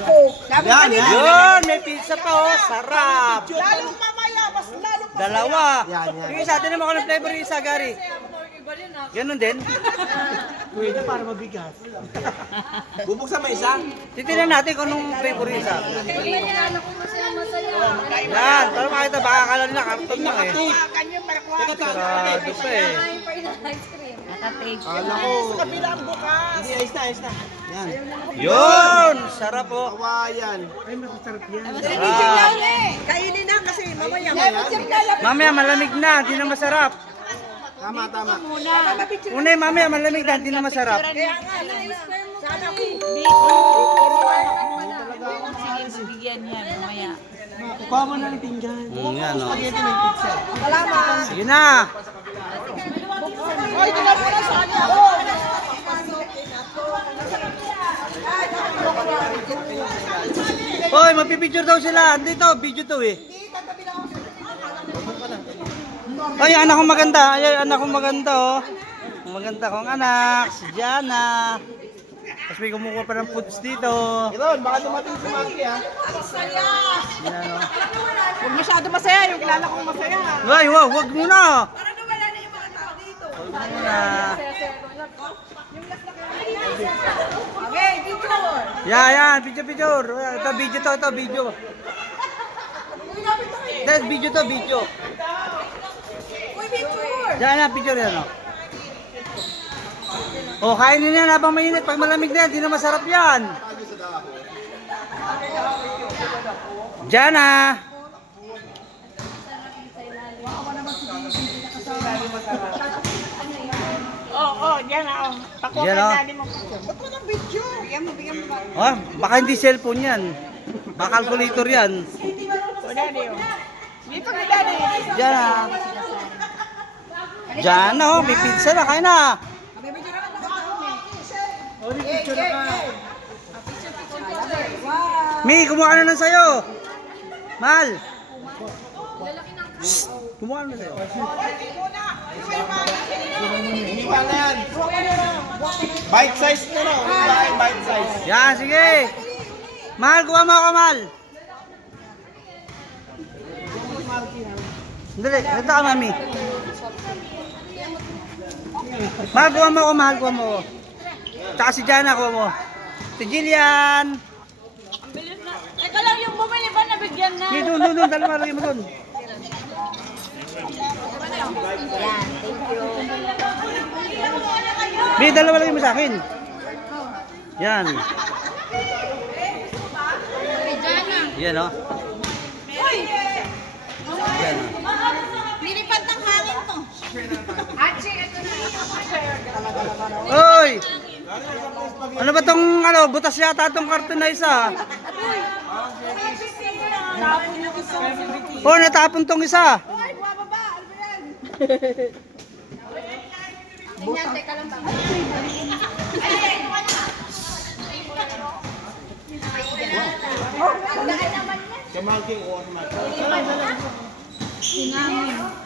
ako. Yan, yan. Yun, may pizza pa oh. Sarap. Lalong mamaya, mas lalong masaya. Dalawa. Yan, yan. Yung isa, tinan mo ko ng flavor yung isa, Gary. Ganun din. Pwede para mabigat. Bubuksan mo isa? Titignan natin kung anong flavor yung isa. Kaya ko masaya. Yan, para makita, baka akala nila karton lang eh. Kanyang parakwat. Sarado pa eh. Kain pa rin ng ice cream. Nakatake. Kala ko. Sa kabilang bukas. Hindi, ayos na, ayos na. Yan. Yun, sarap oh. Kawayan. Ay, masarap yan. Sarap. Kainin na kasi mamaya. Mamaya malamig na, hindi na masarap. Tama, tama. Unay, mamaya malamig na, hindi na masarap. Kaya nga, sana ako. Bigyan yan mamaya. Kuha mo na ng pinggan. Yan oh. Spaghetti may pizza. Salamat. Sige na. Oy, tingnan mo na sana. Oh. Hoy, magpipicture daw sila. Andito, video to eh. Ay, anak kong maganda. Ay, anak kong maganda oh. Ang maganda kong anak, si Jana. Tapos may kumukuha pa ng foods dito. Iron, baka dumating si Maki ha. Yan oh. Huwag masyado masaya, yung kilala kong masaya. Ay, wow, wag muna. Para nawala na yung mga tao dito. Wag muna. Okay, picture. Yan, picture. Ito, video to, ito, video. Dahil video to, video. Uy, picture. Yan, picture yan oh. Oh, kainin yan habang mainit. Pag malamig na yan, di na masarap yan. Jana. Diyan na, oh. Pakuha Yan, oh. mo. Ba't mo ng video? Bigyan mo ba? Oh, baka hindi cellphone yan. Baka calculator yan. O, daddy, oh. Dito ka, daddy. Jana. Jana, oh, may pizza na. Kain na. Mi, kumuha na ng sayo. Mahal. Shh, kumuha na sayo. Hindi pa na yan. Bite size na no. Bite size. Yan, sige. Mahal, kuha mo ako, mahal. Dali, ito ka, mami. Mahal, kuha mo ako, mahal, kuha mo ako. Tsaka si Jana, kuha mo. Si Jillian. Eka lang yung bumili ba nabigyan na? Hindi, doon, dalawa, lagay mo doon. Bi, dalawa lagay mo sa akin. Yan. Yan, oh. Yan. Nilipad ng hangin to. Oy! Ano ba tong butas yata tong karton na isa? Oh, natapon tong isa. Ay, bumababa. Ano ba yan? Tingnan, teka lang ba? Si Maki o si Maki.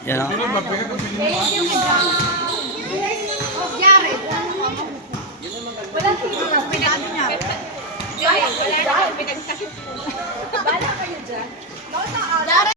Yan, oh. Jared. Wala pinag niya. Wala na pinagtakip. Bala kayo dyan.